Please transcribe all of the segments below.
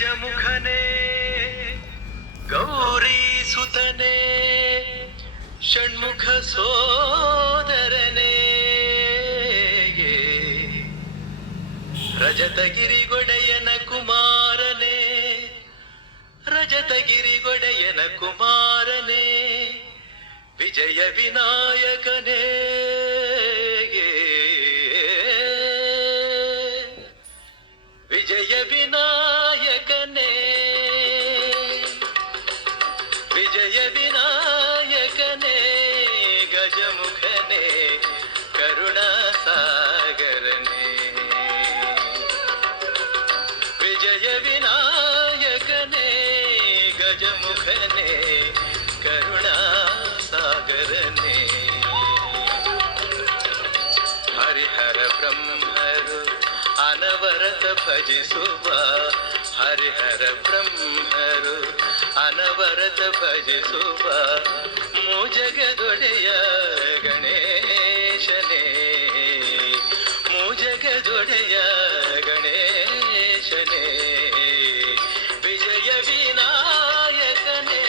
ಗಜಮುಖನೇ ಗೌರಿ ಸುತನೇ ಷಣ್ಮುಖ ಸೋದರನೇ ರಜತಗಿರಿಗೊಡೆಯನ ಕುಮಾರನೇ ರಜತಗಿರಿಗೊಡೆಯನ ಕುಮಾರನೇ ವಿಜಯ ವಿನಾಯಕನೇ ವಿಜಯ ವಿನಾಯಕನೇ ವಿಜಯ ವಿನಾಯಕನೇ ಗಜಮುಖನೇ ಕರುಣಾ ಸಾಗರನೇ ವಿಜಯ ವಿನಾಯಕನೇ ಗಜಮುಖನೇ ಕರುಣಾ ಸಾಗರನೇ ಹರಿಹರ ಬ್ರಹ್ಮರು ಅನವರತ ಭಜಿಸುವ ಹರಿಹರ ಬ್ರಹ್ಮರು ಅನವರತ ಭಜಿಸುವ ಮೂಜಗದೊಡೆಯ ಗಣೇಶನೇ ಮೂಜಗದೊಡೆಯ ಗಣೇಶನೇ ವಿಜಯ ವಿನಾಯಕನೇ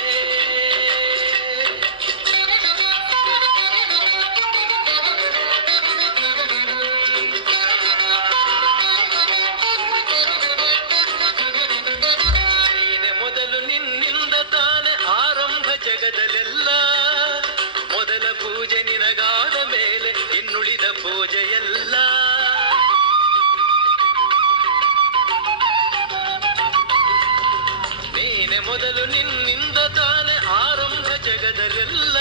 ಜಗದಲ್ಲೆಲ್ಲ ಮೊದಲ ಪೂಜೆ ನಿನಗಾದ ಮೇಲೆ ಇನ್ನುಳಿದ ಪೂಜೆಯೆಲ್ಲ ನೀನೆ ಮೊದಲು ನಿನ್ನಿಂದ ತಾನೆ ಆರಂಭ ಜಗದಲ್ಲೆಲ್ಲ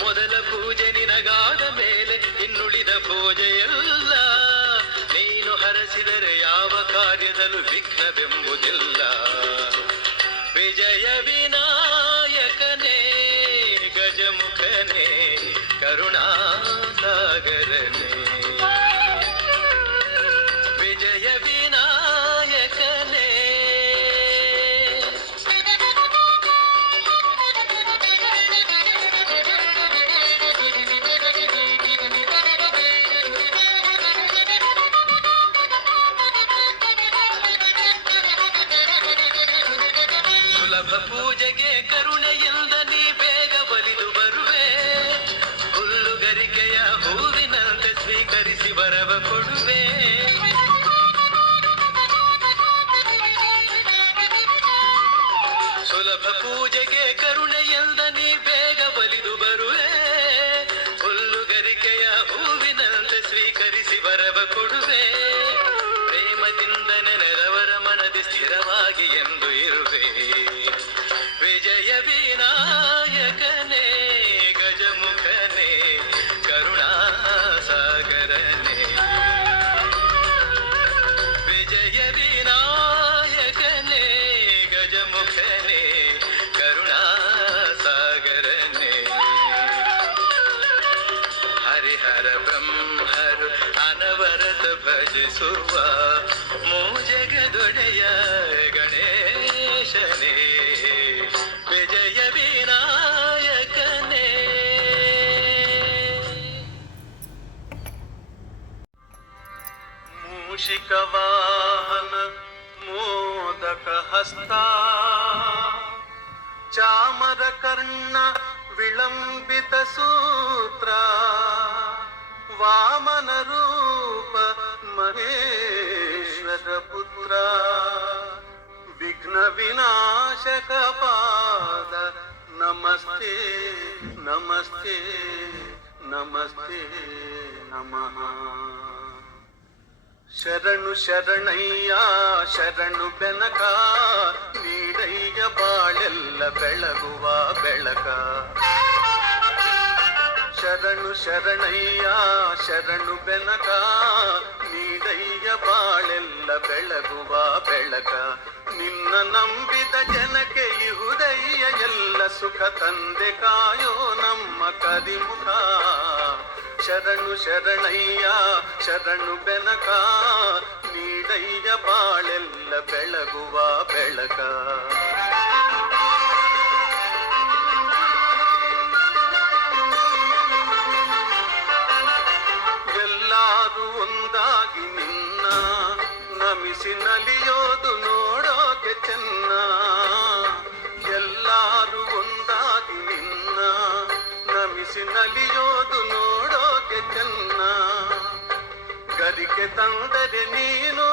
ಮೊದಲ ಪೂಜೆ ನಿನಗಾದ ಮೇಲೆ ಇನ್ನುಳಿದ ಪೂಜೆಯೆಲ್ಲ ನೀನು ಹರಸಿದರೆ ಯಾವ ಕಾರ್ಯದಲ್ಲೂ ವಿಘ್ನವೆಂಬುದಿಲ್ಲ ವಿಜಯ ವಿನಾಯಕನೇ ಗಜಮುಖನೇ ಕರುಣಾ ಸಾಗರನೇ ವಿಜಯ ವಿನಾಯಕನೇ ಸುಲಭ ಪೂಜೆಗೆ ಕರುಣೆಯಿಂದ ನೀ ಬೇಗ ಬಲಿದು ಬರುವೆ ಹುಲ್ಲುಗರಿಕೆಯ ಹೂವಿನಂತೆ ಸ್ವೀಕರಿಸಿ ವರವ ಕೊಡುವೆ ಸುಲಭ ಪೂಜೆಗೆ ಕರುಣೆಯಿಂದ ನೀ ಬೇಗ ಬಲಿದು ಬರುವೆ ಹುಲ್ಲುಗರಿಕೆಯ ಹೂವಿನಂತೆ ಸ್ವೀಕರಿಸಿ ವರವ ಕೊಡುವೆ ಪ್ರೇಮದಿಂದ ನೆನೆದವರ ಮನದಿ ಸ್ಥಿರವಾಗಿ ಎಂದು ಇರುವೆ ವಿಜಯ ವಿನಾಯಕನೇ ಗಜಮುಖನೇ ಕರುಣಾ ಸಾಗರನೇ ವಿಜಯ ವಿನಾಯಕನೇ ಗಜಮುಖನೇ ಕರುಣಾ ಸಾಗರನೇ ಹರಿಹರ ಬ್ರಹ್ಮರು ಅನವರತ ಭಜಿಸುವ ಮೂಜಗದೊಡೆಯ ಗಣೇಶನೇ ವಿಜಯ ವಿನಾಯಕನೇ ಮೂಷಿಕ ವಾಹನ ಮೋದಕ ಹಸ್ತ ಚಾಮರ ಕರ್ಣ ವಿಳಂಬಿತ ಸೂತ್ರ ವಾಮನ ರೂಪ ಮಹೇಶ್ವರ ಪುತ್ರ ವಿಘ್ನ ವಿನಾಶಕ ಪಾದ ನಮಸ್ತೆ ನಮಸ್ತೆ ನಮಸ್ತೆ ನಮಃ ಶರಣು ಶರಣಯ್ಯ ಶರಣು ಬೆನಕ ನೀಡಯ್ಯ ಬಾಳೆಲ್ಲ ಬೆಳಗುವ ಬೆಳಕ ಶರಣು ಶರಣಯ್ಯ ಶರಣು ಬೆನಕ ನೀಡಯ್ಯ ಬಾಳೆಲ್ಲ ಬೆಳಗುವ ಬೆಳಕ ನಿನ್ನ ನಂಬಿದ ಜನಕ್ಕೆ ಇಹುದಯ್ಯ ಎಲ್ಲ ಸುಖ ತಂದೆ ಕಾಯೋ ನಮ್ಮ ಕದಿಮುಖ ಶರಣು ಶರಣಯ್ಯ ಶರಣು ಬೆನಕ ನೀಡಯ್ಯ ಬಾಳೆಲ್ಲ ಬೆಳಗುವ ಬೆಳಕ ಎಲ್ಲರೂ ಒಂದಾಗಿ ನಿನ್ನ ನಮಿಸಿ ನಲಿಯೋದು ನೋಡೋ ಚೆನ್ನ, ಎಲ್ಲಾರು ಒಂದಾಗಿ ನಿನ್ನ ನಮಿಸಿ ನಲಿಯೋದು ನೋಡೋಕೆ ಚೆನ್ನ. ಗರಿಕೆ ತಂದರೆ ನೀನು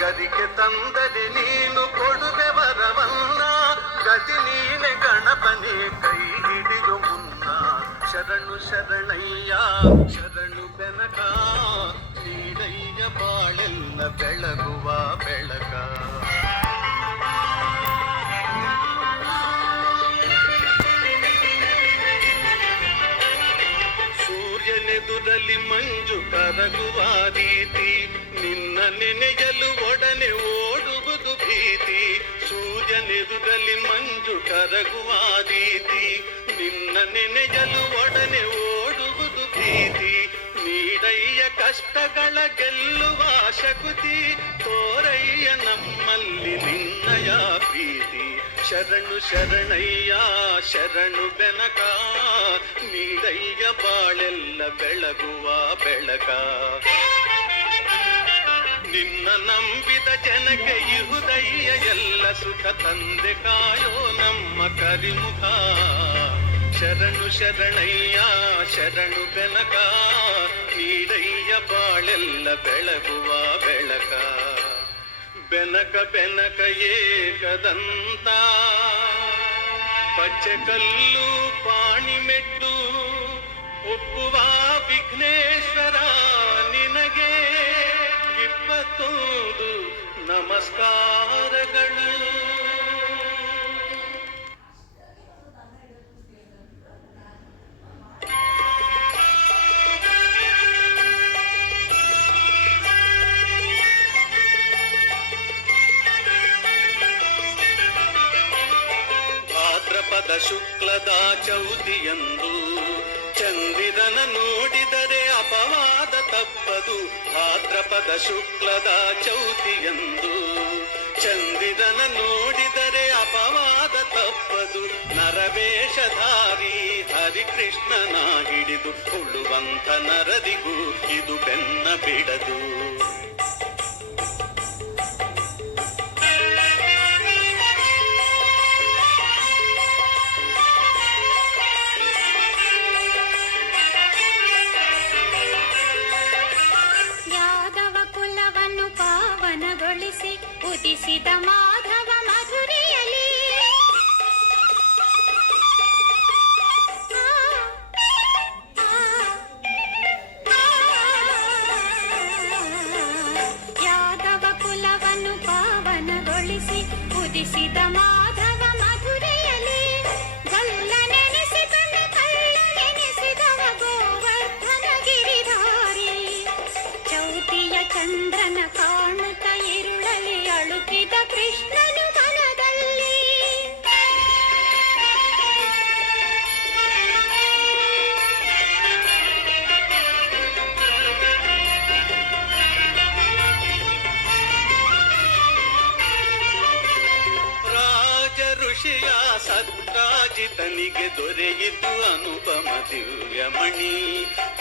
ಗದಿಗೆ ತಂದರೆ ನೀನು ಕೊಡುವೆ ವರವನ್ನ, ಗತಿ ನೀನೆ ಗಣಪನೆ ಕೈ ಹಿಡಿದು ಮುನ್ನ. ಶರಣು ಶರಣಯ್ಯ ಶರಣು ಬೆನಕ, ನೀಡಯ್ಯ ಬಾಳೆಲ್ಲ ಬೆಳಗುವ ಬೆಳಕ. ಸೂರ್ಯನೆದುರಲ್ಲಿ ಮಂಜು ಕರಗುವ ರೀತಿ, ನಿನ್ನ ನೆನೆಯಲು ಒಡನೆ ಓಡುವುದು ಭೀತಿ. ಸೂರ್ಯನೆದುರಲ್ಲಿ ಮಂಜು ಕರಗುವ ರೀತಿ, ನಿನ್ನ ನೆನೆಯಲು ಒಡನೆ ಓಡುವುದು ಭೀತಿ. ನೀಡಯ್ಯ ಕಷ್ಟಗಳ ಗೆಲ್ಲುವ ಶಕುತಿ, ತೋರಯ್ಯ ನಮ್ಮಲ್ಲಿ ನಿನ್ನಯ ಪ್ರೀತಿ. ಶರಣು ಶರಣಯ್ಯ ಶರಣು ಬೆನಕ, ನೀಡಯ್ಯ ಬಾಳೆಲ್ಲ ಬೆಳಗುವ ಬೆಳಕ. ನಿನ್ನ ನಂಬಿದ ಜನಕ್ಕೆ ಇಹುದಯ್ಯ ಎಲ್ಲ ಸುಖ ತಂದೆ ಕಾಯೋ ನಮ್ಮ ಕರಿಮುಖ. ಶರಣು ಶರಣಯ್ಯ ಶರಣು ಬೆನಕ, ನೀಡಯ್ಯ ಬಾಳೆಲ್ಲ ಬೆಳಗುವ ಬೆಳಕ. ಬೆನಕ ಬೆನಕ ಏಕದಂತ, ಪಚ್ಚೆಕಲ್ಲು ಪಾಣಿಮೆಟ್ಟು ಒಪ್ಪುವ ವಿಘ್ನೇಶ್ವರ ನಿನಗೆ 21 ನಮಸ್ಕಾರಗಳು. ಭಾದ್ರಪದ ಶುಕ್ಲದ ಚೌತಿಯಂದು ಚಂದಿರನ ನೋಡಿದರೆ ಅಪವಾದ ತಪ್ಪದು. ಭಾದ್ರಪದ ಶುಕ್ಲದ ಚೌತಿಯಂದು ಚಂದಿರನ ನೋಡಿದರೆ ಅಪವಾದ ತಪ್ಪದು. ನರವೇಷಧಾರಿ ಹರಿಕೃಷ್ಣನ ಹಿಡಿದು ಕೊಳ್ಳುವಂಥ ನರದಿಗೂ ಇದು ಬೆನ್ನ ಬಿಡದು. ಉದಿಸಿದ ಮಾಧವ ಮಧುರೆಯಲಿ, ಯಾದವ ಕುಲವನ್ನು ಪಾವನಗೊಳಿಸಿ ಉದಿಸಿದ ಮಾಧವ ಮಧುರೆಯಲಿ. ಗಲ್ಲ ನೆನೆಸಿಕೊಂಡ ಕಳ್ಳ ನೆನೆಸಿದವ ಗೋವರ್ಧನ ಗಿರಿಧಾರಿ, ಚೌತಿಯ ಚಂದ್ರನ ಕಾಣುತ್ತ ಇರುಳಲಿ ಅಳುತ್ತಿದ ಕೃಷ್ಣನು ಮನದಲ್ಲಿ. ರಾಜ ಋಷಿಯ ಸತ್ರಾಜಿತನಿಗೆ ದೊರೆಯಿತು ಅನುಪಮ ದಿವ್ಯಮಣಿ.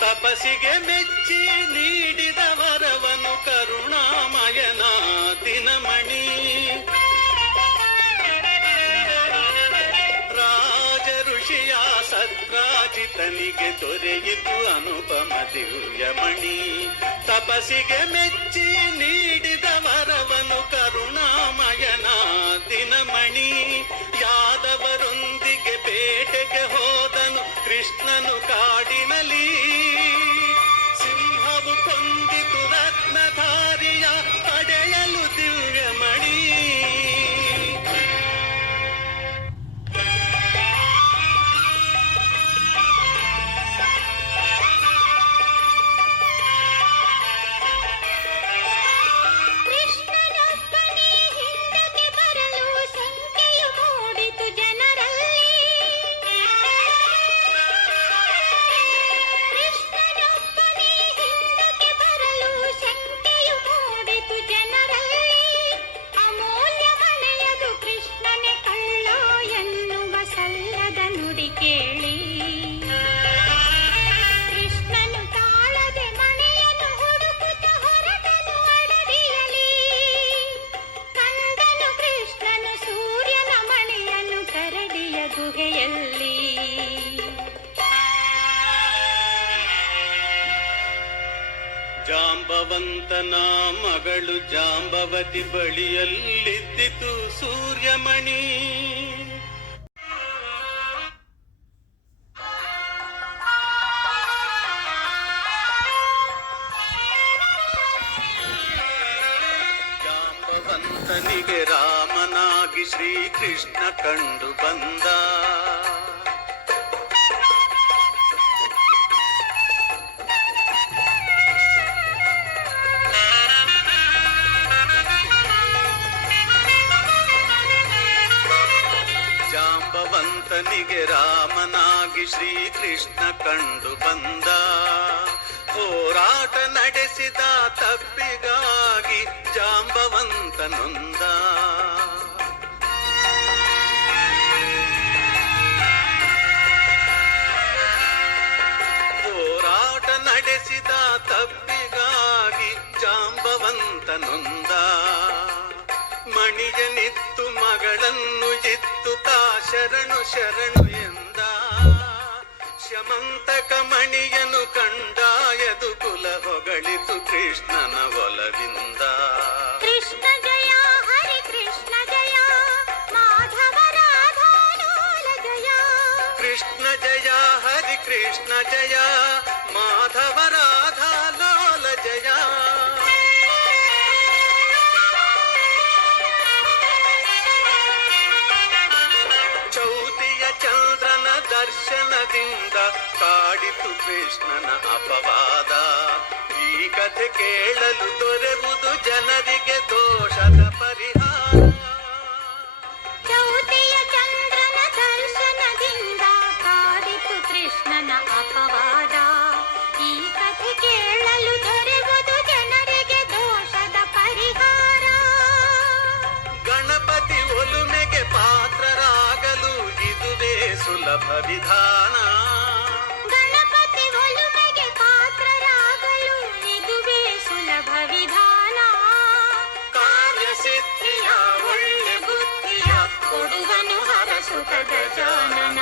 ತಪಸ್ಸಿಗೆ ಮೆಚ್ಚಿ ನೀಡಿದ ವರವನು ಕರುಣಾಮಯನ ದಿನಮಣಿ. ರಾಜ ಋಷಿಯ ಸತ್ರಾಜಿತನಿಗೆ ದೊರೆಯಿತು ಅನುಪಮ ದಿವ್ಯಮಣಿ. ತಪಸ್ಸಿಗೆ ಮೆಚ್ಚಿ ನೀಡಿದ ವರವನು ಕರುಣಾಮಯನ ದಿನಮಣಿ. ಯಾದವರೊಂದಿಗೆ ಬೇಟೆಗೆ ಹೋದನು ಕೃಷ್ಣನು ಕಾಡಿನಲ್ಲಿ. ಸಿಂಹವು ಕೊಂದಿತು ರತ್ನಧಾರಿಯ ಪಡೆಯಲು ದಿವ್ಯಮಣಿ. ಕೃಷ್ಣನೊಬ್ಬನೇ ಹಿಂದಕ್ಕೆ ಜಾಂಬವಂತನ ಮಗಳು ಜಾಂಬವತಿ ಬಳಿಯಲ್ಲಿದ್ದಿತು ಸೂರ್ಯಮಣಿ. ಜಾಂಬವಂತನಿಗೆ ರಾಮನಾಗಿ ಶ್ರೀಕೃಷ್ಣ ಕಂಡು ಬಂದ. ಜಾಂಬವಂತನಿಗೆ ರಾಮನಾಗಿ ಶ್ರೀಕೃಷ್ಣ ಕಂಡು ಬಂದ. ಹೋರಾಟ ನಡೆಸಿದ ತಪ್ಪಿಗಾಗಿ ಜಾಂಬವಂತ ನೊಂದ. ಹೋರಾಟ ನಡೆಸಿದ ತಪ್ಪಿಗಾಗಿ ಜಾಂಬವಂತ ನೊಂದ. ಮಣಿಯನಿತ್ತು ಮಗಳನ್ನು ಇತ್ತುತ್ತಾ ಶರಣು ಶರಣು ಎಂದ. ಶಮಂತಕ ಮಣಿಯನು ಕಂಡಾಯದು ಕುಲ ಹೊಗಳಿತು ಕೃಷ್ಣನ ಒಲವಿಂದ. ಕೃಷ್ಣ ಜಯ ಹರಿ ಕೃಷ್ಣ ಜಯ ಮಾಧವ ರಾಧಾ ಲೋಲ ಜಯ. ಕೃಷ್ಣ ಜಯ ಹರಿ ಕೃಷ್ಣ ಜಯ ಮಾಧವ ರಾಧಾ ಲೋಲ ಜಯ. ಚೌತಿಯ ಚಂದ್ರನ ದರ್ಶನದಿಂದ ಕಾಡಿತು ಕೃಷ್ಣನ ಅಪವಾದ. ಈ ಕಥೆ ಕೇಳಲು ದೊರೆವುದು ಜನರಿಗೆ ದೋಷದ ಪರಿಹಾರ. ಚೌತಿಯ ಚಂದ್ರನ ದರ್ಶನದಿಂದ ಕಾಡಿತು ಕೃಷ್ಣನ ಅಪವಾದ. ಈ ಕಥೆ ಕೇಳಲು ದೊರೆವುದು ಜನರಿಗೆ ದೋಷದ ಪರಿಹಾರ. ಗಣಪತಿ ಒಲುಮೆಗೆ ಪಾತ್ರರಾಗಲು ಇದುವೇ ಸುಲಭ ವಿಧಾನ. ಗಣಪತಿ ಒಲುಮೆಗೆ ಪಾತ್ರರಾಗಲು ಇದುವೇ ಸುಲಭ ವಿಧಾನ. ಕಾರ್ಯಸಿದ್ಧಿಯ ಒಳ್ಳೆ ಬುದ್ಧಿಯ ಕೊಡುವನು ಹರಸುತ ಗಜಾನನ.